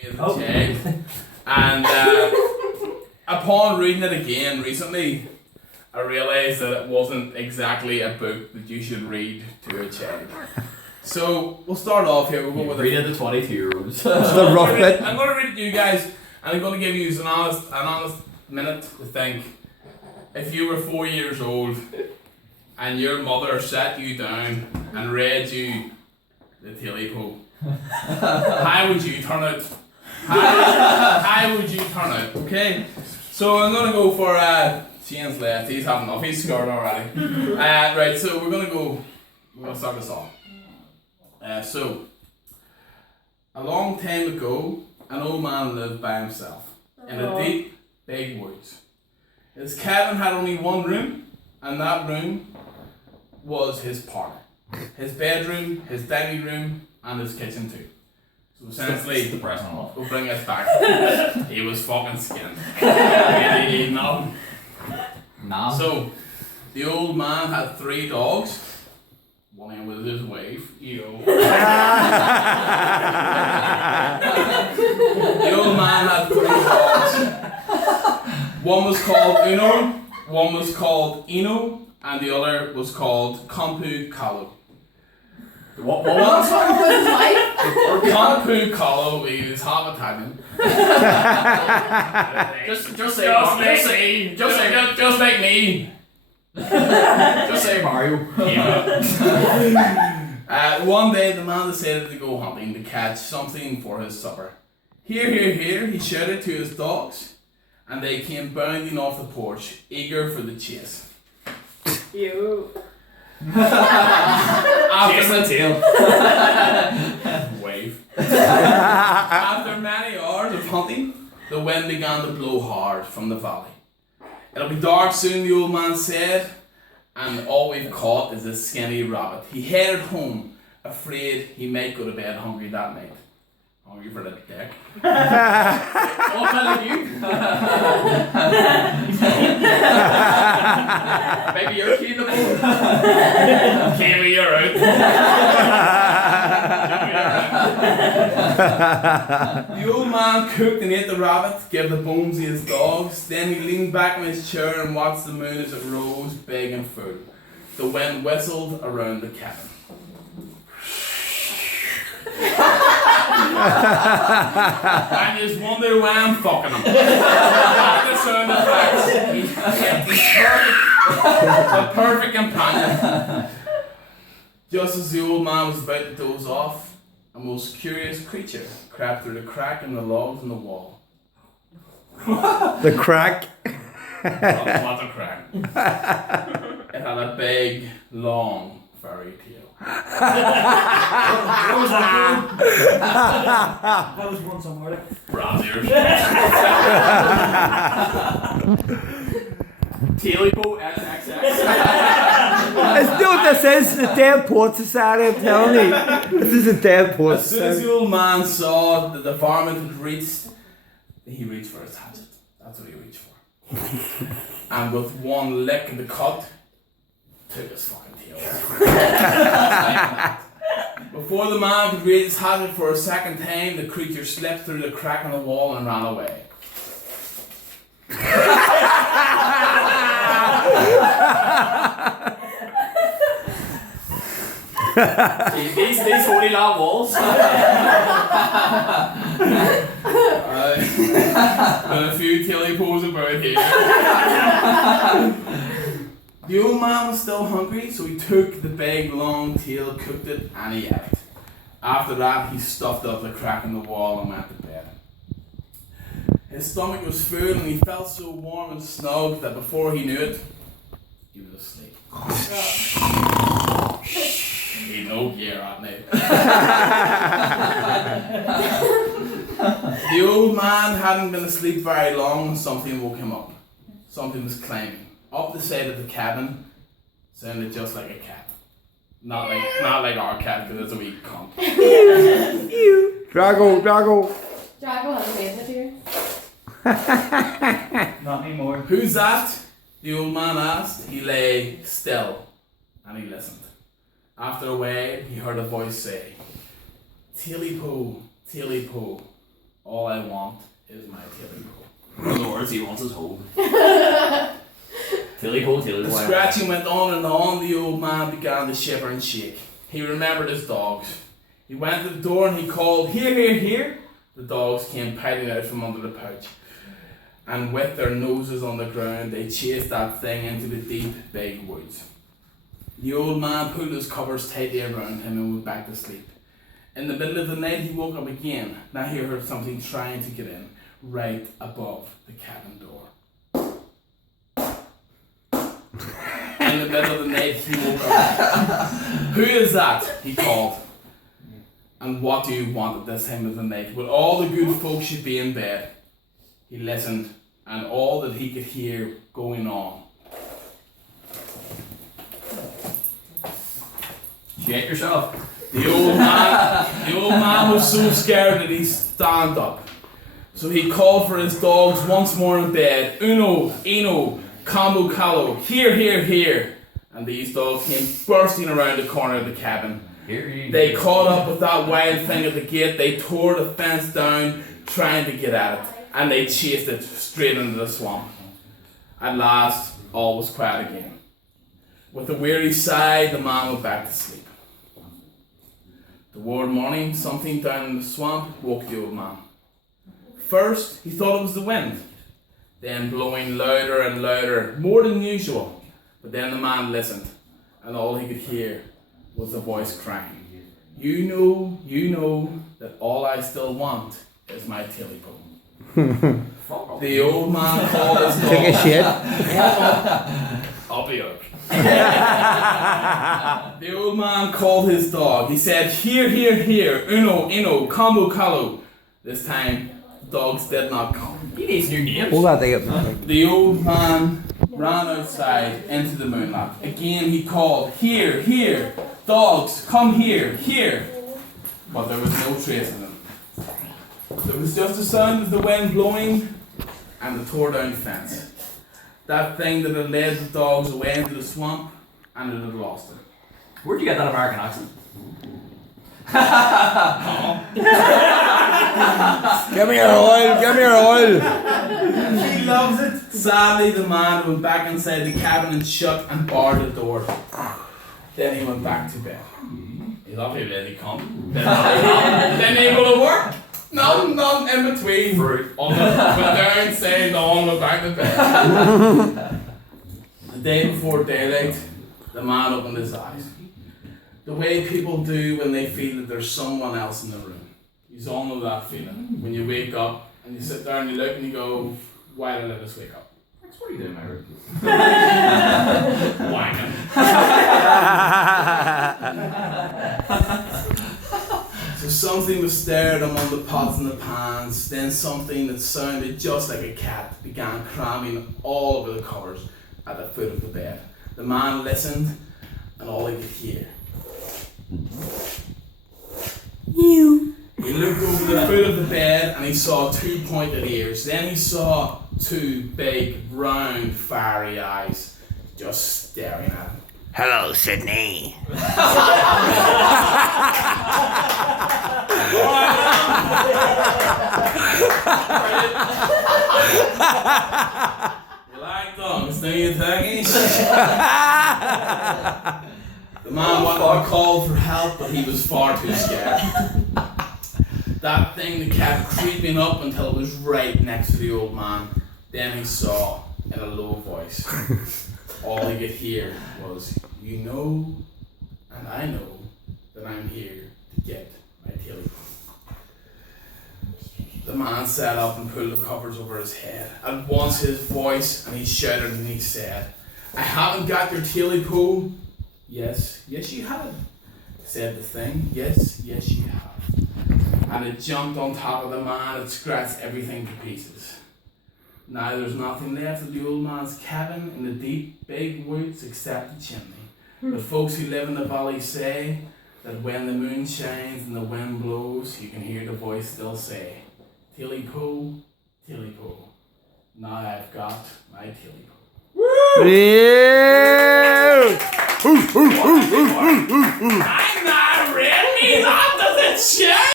Check. And upon reading it again recently, I realised that it wasn't exactly a book that you should read to a child. So we'll start off here. We'll go with read it to 22-year-olds. I'm going to read it to you guys, and I'm going to give you an honest minute to think. If you were 4 years old and your mother sat you down and read you the Tilly Poe, how would you turn out? How would you turn out? Okay, so I'm gonna go for Shane's left. He's had enough. He's scored already. Right, so we're gonna start this off. So a long time ago, an old man lived by himself in a deep, big woods. His cabin had only one room, and that room was his parlour, his bedroom, his dining room, and his kitchen too. So essentially, we'll bring us back. He was fucking skinned. Really, no. So, the old man had 3 dogs. One of them was his wife. The old man had 3 dogs. One was called Uno, one was called Eno, and the other was called Compu Calo. What was his wife? Compu Calo, he was half Italian. Just like me. Just say Mario. One day the man decided to go hunting to catch something for his supper. Here, he shouted to his dogs, and they came bounding off the porch, eager for the chase. You. Chase the tail. Wave. After many hours of hunting, the wind began to blow hard from the valley. It'll be dark soon, the old man said, and all we've caught is a skinny rabbit. He headed home, afraid he might go to bed hungry that night. Hungry for the dick. All telling you. Maybe you're keen to both. Kiwi, you're out. The old man cooked and ate the rabbit, gave the bones to his dogs. Then he leaned back in his chair and watched the moon as it rose big and full. The wind whistled around the cabin. I just wonder why I'm fucking him. The sound effects. He's the perfect companion. Just as the old man was about to doze off, a most curious creature crept through the crack in the logs in the wall. The crack? What a crack. It had a big, long, furry tail. What was that? That was one somewhere. Braziers. Tilly Poe XXX. It's not what this is, the Dead Port Society, I'm telling you. This is a Dead Port As soon as Society. the old man saw that the varmint had reached, he reached for his hatchet. That's what he reached for. And with one lick in the cut, took his fucking tail off. Before the man could raise his hatchet for a second time, the creature slipped through the crack in the wall and ran away. These holy land walls. And a few Tilly Poes about here. The old man was still hungry, so he took the big long tail, cooked it, and he ate it. After that, he stuffed up the crack in the wall and went to bed. His stomach was full and he felt so warm and snug that before he knew it, he was asleep. He'd no gear at night. The old man hadn't been asleep very long when something woke him up. Something was climbing up the side of the cabin. Sounded just like a cat. Not like our cat, because it's a wee cunt. Drago. Drago hasn't made it here. Not anymore. Who's that? The old man asked. He lay still and he listened. After a while, he heard a voice say, Tilly Poe, All I want is my tilly pole. In other words, he wants his home. Tilly pole, tilly The pole. scratching went on and on. The old man began to shiver and shake. He remembered his dogs. He went to the door and he called, "Here, here, here." The dogs came piling out from under the pouch. And with their noses on the ground, they chased that thing into the deep, big woods. The old man pulled his covers tightly around him and went back to sleep. In the middle of the night, he woke up again. Now he heard something trying to get in, right above the cabin door. In the middle of the night, he woke up. "Who is that?" he called. "And what do you want at this time of the night? Well, all the good folks should be in bed." He listened, and all that he could hear going on. Shake yourself. The old man was so scared that he stand up. So he called for his dogs once more in bed. "Uno, Eno, Combo, Callo, here, here, here." And these dogs came bursting around the corner of the cabin. They caught up with that wild thing at the gate. They tore the fence down, trying to get at it. And they chased it straight into the swamp. At last, all was quiet again. With a weary sigh, the man went back to sleep. Toward morning, something down in the swamp woke the old man. First, he thought it was the wind, then blowing louder and louder, more than usual. But then the man listened, and all he could hear was the voice crying, you know that all I still want is my tilly pole." The old man called his dog. Take a shit. I'll be up. The old man called his dog. He said, "Here, here, here, Uno, Eno, Combo, Callo." This time, the dogs did not come. He needs new names. Hold that thing up. The old man ran outside into the moonlight. Again he called, "Here, here, dogs, come here, here." But there was no trace of them. There was just the sound of the wind blowing and the tore down fence. That thing that had led the dogs away into the swamp, and it had lost them. Where'd you get that American accent? Give me your oil, give me your oil. He loves it. Sadly, the man went back inside the cabin and shut and barred the door. Then he went back to bed. He's obviously let it come. Then he go to work. None in between. Fruit. On the went down, saying on, went back to bed. The day before daylight, the man opened his eyes. The way people do when they feel that there's someone else in the room. You all know that feeling. When you wake up and you sit down and you look and you go, "Why did I let us wake up?" That's what are you doing, my room? Wanking. So something was stirred among the pots and the pans, then something that sounded just like a cat began cramming all over the covers at the foot of the bed. The man listened, and all he could hear. You. He looked over the foot of the bed and he saw two pointed ears. Then he saw two big, round, fiery eyes just staring at him. Hello, Sydney. You like dogs, do you, Turkey? The man wanted to call for help, but he was far too scared. That thing that kept creeping up until it was right next to the old man. Then he saw, in a low voice, all he could hear was, "You know, and I know that I'm here to get my tilly." The man sat up and pulled the covers over his head. At once his voice, and he shouted and he said, "I haven't got your tilly pole." "Yes, yes you have," said the thing. Yes, yes you have. And it jumped on top of the man, it scratched everything to pieces. Now there's nothing left of the old man's cabin in the deep, big woods except the chimney. But folks who live in the valley say that when the moon shines and the wind blows, you can hear the voice still say, "Tilly pole, now I've got my tilly pole." Yeah. I'm not ready, that doesn't shine!